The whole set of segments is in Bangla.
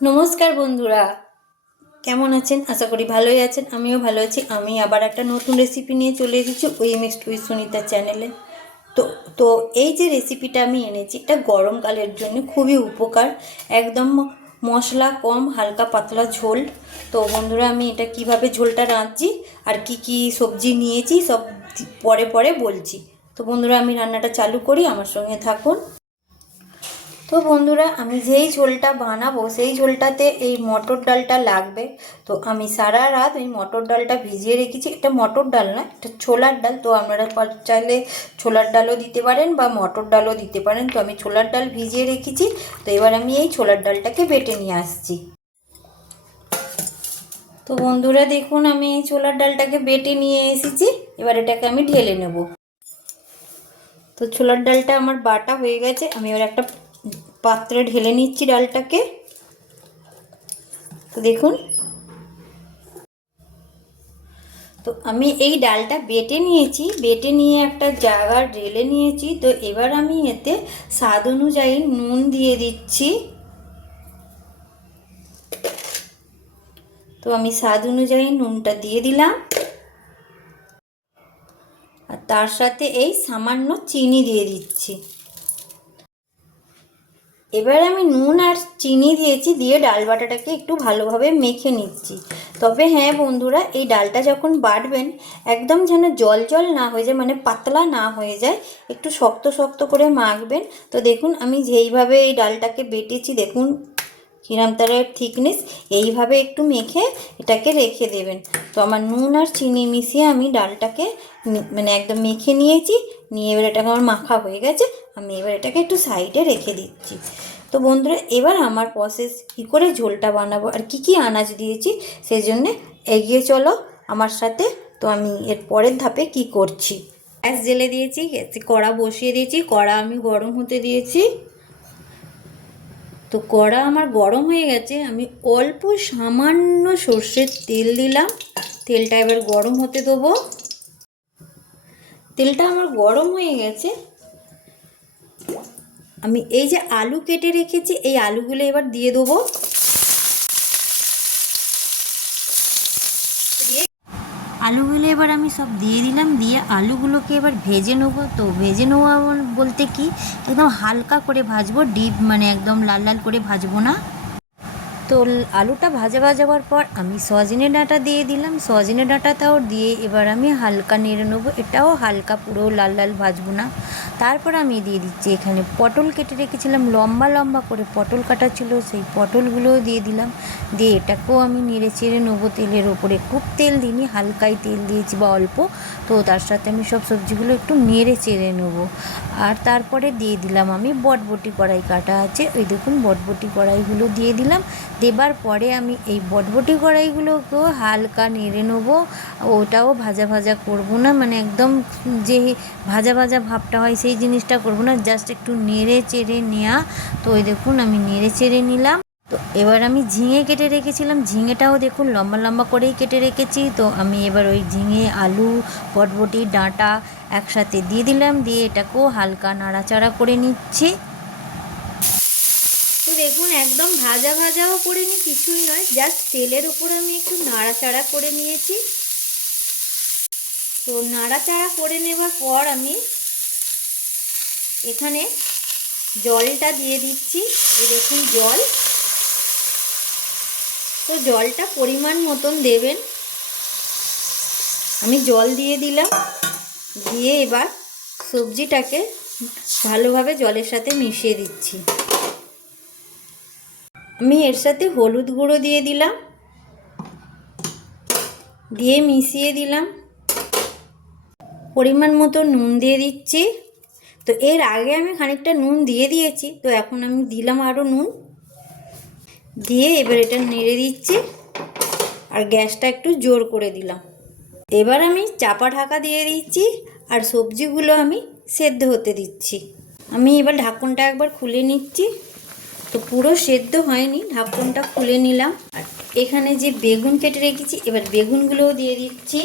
নমস্কার বন্ধুরা, কেমন আছেন? আশা করি ভালোই আছেন। আমিও ভালো আছি। আমি আবার একটা নতুন রেসিপি নিয়ে চলে এসেছি ওই মিক্সড উইথ সুনিতা চ্যানেলে। তো তো এই যে রেসিপিটা আমি এনেছি, এটা গরমকালের জন্য খুবই উপকার। একদম মশলা কম, হালকা পাতলা ঝোল। তো বন্ধুরা, আমি এটা কিভাবে ঝোলটা রাঁধছি আর কি কি সবজি নিয়েছি সব পরে পরে বলছি। তো বন্ধুরা, আমি রান্নাটা চালু করি, আমার সঙ্গে থাকুন। তো বন্ধুরা, আমি যেই ঝোলটা বানাবো সেই ঝোলটাতে এই মটর ডালটা লাগবে। তো আমি সারা রাত ওই মটর ডালটা ভিজিয়ে রেখেছি। এটা মটর ডাল না, এটা ছোলার ডাল। তো আপনারা চাইলে ছোলার ডালও দিতে পারেন বা মটর ডালও দিতে পারেন। তো আমি ছোলার ডাল ভিজিয়ে রেখেছি। তো এবার আমি এই ছোলার ডালটাকে বেটে নিয়ে আসছি। তো বন্ধুরা দেখুন, আমি এই ছোলার ডালটাকে বেটে নিয়ে এসেছি। এবার এটাকে আমি ঢেলে নেব। তো ছোলার ডালটা আমার বাটা হয়ে গেছে। আমি এবার একটা পাত্রে ঢেলে নিচ্ছি ডালটাকে। তো দেখুন, তো আমি এই ডালটা বেটে নিয়েছি, বেটে নিয়ে একটা জায়গা ঢেলে নিয়েছি। তো এবার আমি এতে স্বাদ অনুযায়ী নুন দিয়ে দিচ্ছি। তো আমি স্বাদ অনুযায়ী নুনটা দিয়ে দিলাম, আর তার সাথে এই সামান্য চিনি দিয়ে দিচ্ছি। এবার আমি নুন আর চিনি দিয়েছি, দিয়ে ডাল বাটাটাকে একটু ভালোভাবে মেখে নিচ্ছি। তবে হ্যাঁ বন্ধুরা, এই ডালটা যখন বাটবেন একদম যেন জল জল না হয়ে যায়, মানে পাতলা না হয়ে যায়, একটু শক্ত শক্ত করে মাখবেন। তো দেখুন, আমি যেইভাবে এই ডালটাকে বেটেছি, দেখুন কিরম তার থিকনেস, এইভাবে একটু মেখে এটাকে রেখে দেবেন। তো আমার নুন আর চিনি মিশিয়ে আমি ডালটাকে মানে একদম মেখে নিয়েছি। নিয়ে এবার এটাকে আমার মাখা হয়ে গেছে। আমি এবার এটাকে একটু সাইডে রেখে দিচ্ছি। তো বন্ধুরা, এবার আমার প্রসেস কী করে ঝোলটা বানাবো আর কি কি আনাজ দিয়েছি সেই জন্যে এগিয়ে চলো আমার সাথে। তো আমি এর পরের ধাপে কি করছি, গ্যাস জেলে দিয়েছি, গ্যাসে কড়া বসিয়ে দিয়েছি, কড়া আমি গরম হতে দিয়েছি। তো কড়া আমার গরম হয়ে গেছে। আমি অল্প সামান্য সর্ষের তেল দিলাম। তেলটা এবার গরম হতে দেবো। তেলটা আমার গরম হয়ে গেছে। আমি এই যে আলু কেটে রেখেছি, এই আলুগুলো এবার দিয়ে দেবো। আলুগুলো এবার আমি সব দিয়ে দিলাম। দিয়ে আলুগুলোকে এবার ভেজে নেবো। তো ভেজে নেওয়া বলতে কি, একদম হালকা করে ভাজবো, ডিপ মানে একদম লাল লাল করে ভাজবো না। তো আলুটা ভাজা ভাজাবার পর আমি সজনে ডাঁটা দিয়ে দিলাম। সজনে ডাঁটাটাও দিয়ে এবার আমি হালকা নেড়ে নেবো। এটাও হালকা, পুরো লাল লাল ভাজবো না। তারপর আমি দিয়ে দিচ্ছি এখানে পটল কেটে রেখেছিলাম, লম্বা লম্বা করে পটল কাটা ছিল, সেই পটলগুলোও দিয়ে দিলাম। দিয়ে এটাকেও আমি নেড়ে চেড়ে নেবো তেলের ওপরে। খুব তেল দিইনি, হালকাই তেল দিয়েছি বা অল্প। তো তার সাথে আমি সব সবজিগুলো একটু নেড়ে চেড়ে নেবো। আর তারপরে দিয়ে দিলাম আমি বটবটি কড়াই কাটা আছে, ওই দেখুন বটবটি কড়াইগুলো দিয়ে দিলাম। দেবার পরে আমি এই বটবটি কড়াইগুলোকেও হালকা নেড়ে নেবো। ওটাও ভাজা ভাজা করব না, মানে একদম যে ভাজা ভাজা ভাবটা হয় সেই জিনিসটা করব না, জাস্ট একটু নেড়ে চেড়ে নেওয়া। তো ওই দেখুন আমি নেড়ে চেড়ে নিলাম। তো এবার আমি ঝিঙে কেটে রেখেছিলাম, ঝিঙেটাও দেখুন লম্বা লম্বা করেই কেটে রেখেছি। তো আমি এবার ওই ঝিঙে, আলু, বটবটি, ডাঁটা একসাথে দিয়ে দিলাম। দিয়ে এটাকেও হালকা নাড়াচাড়া করে নিচ্ছি। তো দেখুন, একদম ভাজা ভাজাও করিনি, কিছুই নয়, জাস্ট তেলের উপর আমি একটু নাড়াচাড়া করে নিয়েছি। তো নাড়াচাড়া করে নেবার পর আমি এখানে জলটা দিয়ে দিচ্ছি। এই দেখুন জল। তো জলটা পরিমাণ মতন দেবেন। আমি জল দিয়ে দিলাম। দিয়ে এবার সবজিটাকে ভালোভাবে জলের সাথে মিশিয়ে দিচ্ছি। আমি এর সাথে হলুদ গুঁড়ো দিয়ে দিলাম, দিয়ে মিশিয়ে দিলাম। পরিমাণ মতো নুন দিয়ে দিচ্ছি। তো এর আগে আমি খানিকটা নুন দিয়ে দিয়েছি, তো এখন আমি দিলাম আরও নুন। দিয়ে এবার এটা নেড়ে দিচ্ছি, আর গ্যাসটা একটু জোর করে দিলাম। এবার আমি চাপা ঢাকা দিয়ে দিচ্ছি, আর সবজিগুলো আমি সেদ্ধ হতে দিচ্ছি। আমি এবার ঢাকনটা একবার খুলে নিচ্ছি। তো পুরো সেদ্ধ হয়নি, ঢাকনটা খুলে নিলাম। আর এখানে যে বেগুন কেটে রেখেছি, এবার বেগুনগুলোও দিয়ে দিচ্ছি।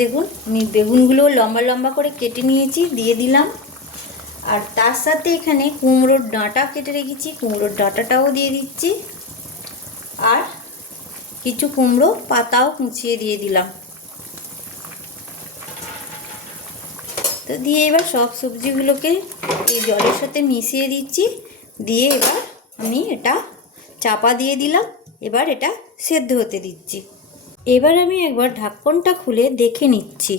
দেখুন, আমি বেগুনগুলো লম্বা লম্বা করে কেটে নিয়েছি, দিয়ে দিলাম। আর তার সাথে এখানে কুমড়োর ডাঁটা কেটে রেখেছি, কুমড়োর ডাঁটাটাও দিয়ে দিচ্ছি, আর কিছু কুমড়ো পাতাও কুচিয়ে দিয়ে দিলাম। তো দিয়ে এবার সব সবজিগুলোকে এই জলের সাথে মিশিয়ে দিচ্ছি, দিয়ে এবার আমি এটা চাপা দিয়ে দিলাম। এবার এটা সেদ্ধ হতে দিচ্ছি। এবার আমি একবার ঢাকনটা খুলে দেখে নিচ্ছি।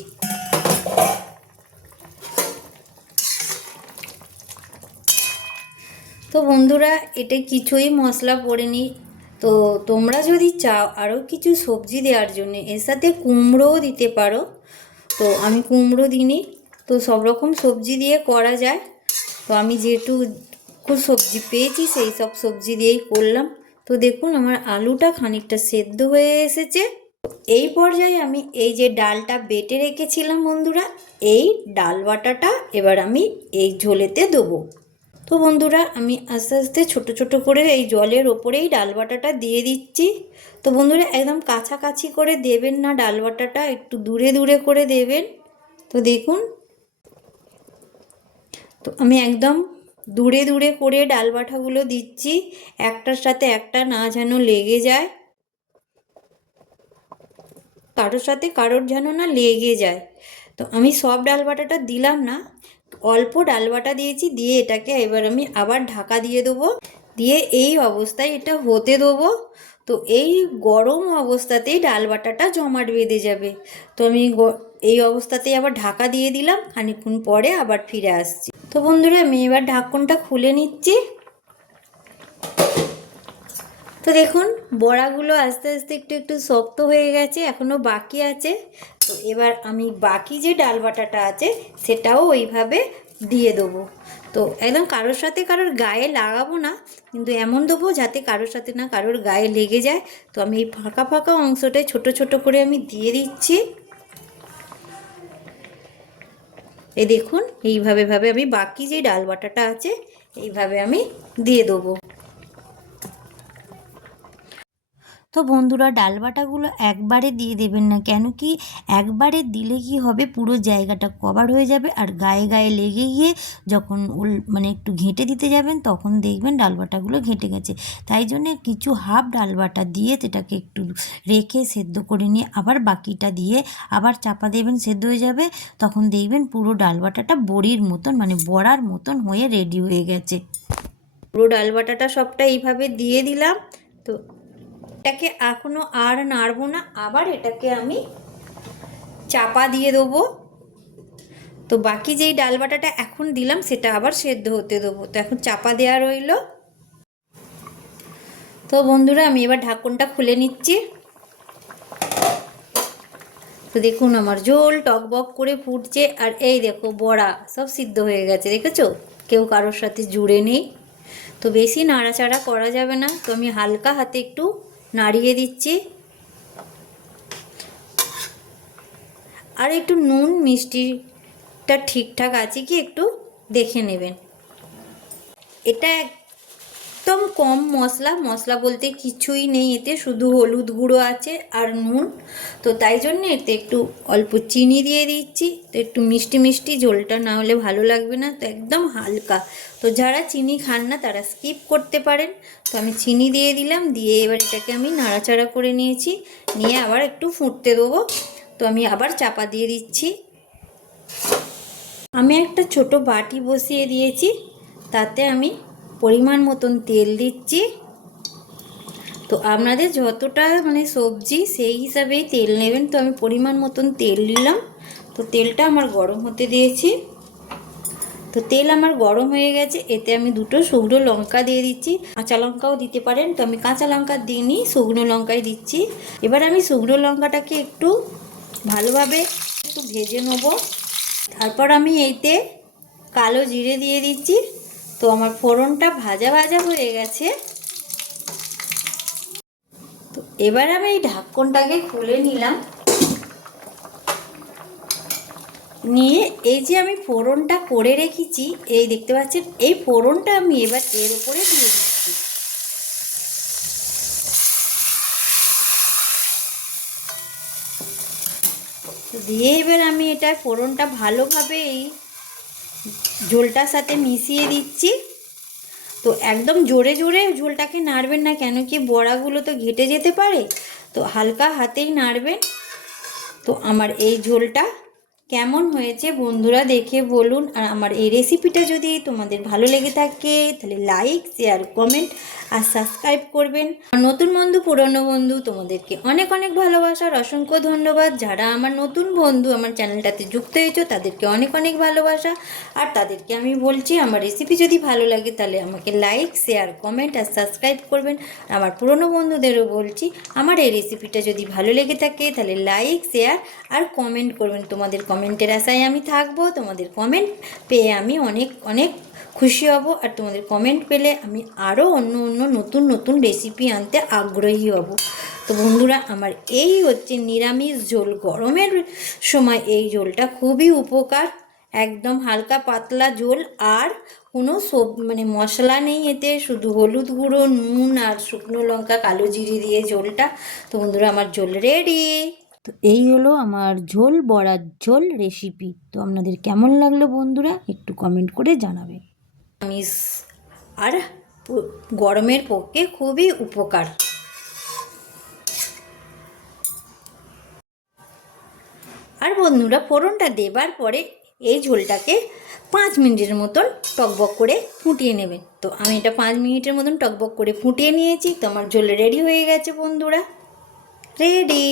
তো বন্ধুরা, এটা কিছুই মশলা পড়েনি। তো তোমরা যদি চাও আরও কিছু সবজি দেওয়ার জন্য এর সাথে কুমড়োও দিতে পারো। তো আমি কুমড়ো দিইনি, তো সব রকম সবজি দিয়ে করা যায়। তো আমি যেটুকু সবজি পেয়েছি সেই সব সবজি দিয়েই করলাম। তো দেখুন আমার আলুটা খানিকটা সেদ্ধ হয়ে এসেছে। এই পর্যায়ে আমি এই যে ডালটা বেটে রেখেছিলাম বন্ধুরা, এই ডাল বাটাটা এবার আমি এই ঝোলেতে দেবো। তো বন্ধুরা, আমি আস্তে আস্তে ছোট ছোট করে এই জলের ওপরেই ডাল বাটাটা দিয়ে দিচ্ছি। তো বন্ধুরা, একদম কাছাকাছি করে দেবেন না, ডাল বাটাটা একটু দূরে দূরে করে দেবেন। তো দেখুন, তো আমি একদম দূরে দূরে করে ডাল বাটাগুলো দিচ্ছি, একটার সাথে একটা না যেন লেগে যায়, কারোর সাথে কারোর যেন না লেগে যায়। তো আমি সব ডাল বাটাটা দিলাম না, অল্প ডাল বাটা দিয়েছি। দিয়ে এটাকে এবার আমি আবার ঢাকা দিয়ে দেবো, দিয়ে এই অবস্থায় এটা হতে দেবো। তো এই গরম অবস্থাতেই ডাল বাটাটা জমাট বেঁধে যাবে। তো আমি এই অবস্থাতেই আবার ঢাকা দিয়ে দিলাম, খানিকক্ষণ পরে আবার ফিরে আসছি। তো বন্ধুরা, আমি এবার ঢাকনটা খুলে নিচ্ছি। তো দেখুন বড়াগুলো আস্তে আস্তে একটু একটু শক্ত হয়ে গেছে, এখনও বাকি আছে। তো এবার আমি বাকি যে ডাল বাটাটা আছে সেটাও ওইভাবে দিয়ে দেবো। তো একদম কারোর সাথে কারোর গায়ে লাগাবো না, কিন্তু এমন দেবো যাতে কারোর সাথে না কারোর গায়ে লেগে যায়। তো আমি এই ফাঁকা ফাঁকা অংশটায় ছোট ছোট করে আমি দিয়ে দিচ্ছি। এই দেখুন এইভাবে আমি বাকি যে ডাল বাটাটা আছে এইভাবে আমি দিয়ে দেবো। তো বন্ধুরা, ডাল বাটাগুলো একবারে দিয়ে দেবেন না, কেন কি একবারে দিলে কি হবে, পুরো জায়গাটা কভার হয়ে যাবে, আর গায়ে গায়ে লেগে গিয়ে যখন মানে একটু ঘেঁটে দিতে যাবেন তখন দেখবেন ডাল বাটাগুলো ঘেঁটে গেছে। তাই জন্যে কিছু হাফ ডাল বাটা দিয়ে সেটাকে একটু রেখে সেদ্ধ করে নিয়ে আবার বাকিটা দিয়ে আবার চাপা দেবেন, সেদ্ধ হয়ে যাবে। তখন দেখবেন পুরো ডাল বাটাটা বড়ির মতন মানে বড়ার মতন হয়ে রেডি হয়ে গেছে। পুরো ডাল বাটাটা সবটা এইভাবে দিয়ে দিলাম। তো এটাকে এখনও আর নাড়বো না, আবার এটাকে আমি চাপা দিয়ে দেবো। তো বাকি যেই ডাল বাটাটা এখন দিলাম সেটা আবার সেদ্ধ হতে দেবো। তো এখন চাপা দেওয়া রইল। তো বন্ধুরা, আমি এবার ঢাকনটা খুলে নিচ্ছি। তো দেখুন আমার ঝোল টকবক করে ফুটছে, আর এই দেখো বড়া সব সিদ্ধ হয়ে গেছে, দেখেছো? কেউ কারোর সাথে জুড়ে নেই। তো বেশি নাড়াচাড়া করা যাবে না, তো আমি হালকা হাতে একটু নাড়িয়ে দিচ্ছি। আর একটু নুন মিষ্টিটা ঠিকঠাক আছে কি একটু দেখে নেবেন। এটা একদম কম মশলা বলতে কিছুই নেই এতে, শুধু হলুদ গুঁড়ো আছে আর নুন। তো তাই জন্য এতে একটু অল্প চিনি দিয়ে দিচ্ছি। তো একটু মিষ্টি মিষ্টি, ঝোলটা না হলে ভালো লাগবে না, তো একদম হালকা। তো যারা চিনি খান না তারা স্কিপ করতে পারেন। তো আমি চিনি দিয়ে দিলাম, দিয়ে এবার এটাকে আমি নাড়াচাড়া করে নিয়েছি, নিয়ে আবার একটু ফুটতে দেবো। তো আমি আবার চাপা দিয়ে দিচ্ছি। আমি একটা ছোট বাটি বসিয়ে দিয়েছি, তাতে আমি পরিমাণ মতন তেল দিচ্ছি। তো আপনাদের যতটা মানে সবজি সেই হিসাবেই তেল নেবেন। তো আমি পরিমাণ মতন তেল নিলাম। তো তেলটা আমার গরম হতে দিয়েছি। তো তেল আমার গরম হয়ে গেছে, এতে আমি দুটো শুকনো লঙ্কা দিয়ে দিচ্ছি। কাঁচা লঙ্কাও দিতে পারেন, তো আমি কাঁচা লঙ্কা দিইনি, শুকনো লঙ্কাই দিচ্ছি। এবার আমি শুকনো লঙ্কাটাকে একটু ভালোভাবে একটু ভেজে নেব। তারপর আমি এইতে কালো জিরে দিয়ে দিচ্ছি। তো আমার ফোড়নটা ভাজা ভাজা হয়ে গেছে। তো এবার আমি এই ঢাকনটাকে খুলে নিলাম, নিয়ে এই যে আমি ফোড়নটা করে রেখেছি, এই দেখতে পাচ্ছেন, এই ফোড়নটা আমি এবার এর উপরে দিয়ে দিচ্ছি। দিয়ে এবার আমি এটা ফোড়নটা ভালোভাবে এই ঝোলটার সাথে মিশিয়ে দিচ্ছি। তো একদম জোরে জোরে ঝোলটাকে নাড়বেন না, কেন কি বড়াগুলো তো ঘেটে যেতে পারে, তো হালকা হাতেই নাড়বেন। তো আমার এই ঝোলটা কেমন হয়েছে বন্ধুরা দেখে বলুন। আর আমার এই রেসিপিটা যদি তোমাদের ভালো লেগে থাকে তাহলে লাইক, শেয়ার, কমেন্ট আর সাবস্ক্রাইব করবেন। নতুন বন্ধু, পুরনো বন্ধু, তোমাদেরকে অনেক অনেক ভালোবাসার অসংখ্য ধন্যবাদ। যারা আমার নতুন বন্ধু আমার চ্যানেলটাতে যুক্ত হয়েছো তাদেরকে অনেক অনেক ভালোবাসা। আর তাদেরকে আমি বলছি আমার রেসিপি যদি ভালো লাগে তাহলে আমাকে লাইক, শেয়ার, কমেন্ট আর সাবস্ক্রাইব করবেন। আমার পুরনো বন্ধুদেরও বলছি আমার এই রেসিপিটা যদি ভালো লেগে থাকে তাহলে লাইক, শেয়ার আর কমেন্ট করবেন। তোমাদের কমেন্টের আশায় আমি থাকবো। তোমাদের কমেন্ট পেয়ে আমি অনেক অনেক খুশি হব। আর তোমাদের কমেন্ট পেলে আমি আরও অন্য অন্য নতুন নতুন রেসিপি আনতে আগ্রহী হব। তো বন্ধুরা আমার এই হচ্ছে নিরামিষ ঝোল। গরমের সময় এই ঝোলটা খুবই উপকার, একদম হালকা পাতলা ঝোল। আর কোনো মশলা নেই এতে, শুধু হলুদ গুঁড়ো, নুন আর শুকনো লঙ্কা, কালো জিরে দিয়ে ঝোলটা। তো বন্ধুরা আমার ঝোল রেডি। তো এই হলো আমার ঝোল বড়ার ঝোল রেসিপি। তো আপনাদের কেমন লাগলো বন্ধুরা একটু কমেন্ট করে জানাবেন। নিরামিষ আর গরমের পক্ষে খুবই উপকার। আর বন্ধুরা ফোড়নটা দেবার পরে এই ঝোলটাকে 5 মিনিটের মতন টকবক করে ফুটিয়ে নেবেন। তো আমি এটা 5 মিনিটের মতন টকবক করে ফুটিয়ে নিয়েছি। তো আমার ঝোল রেডি হয়ে গেছে বন্ধুরা, রেডি।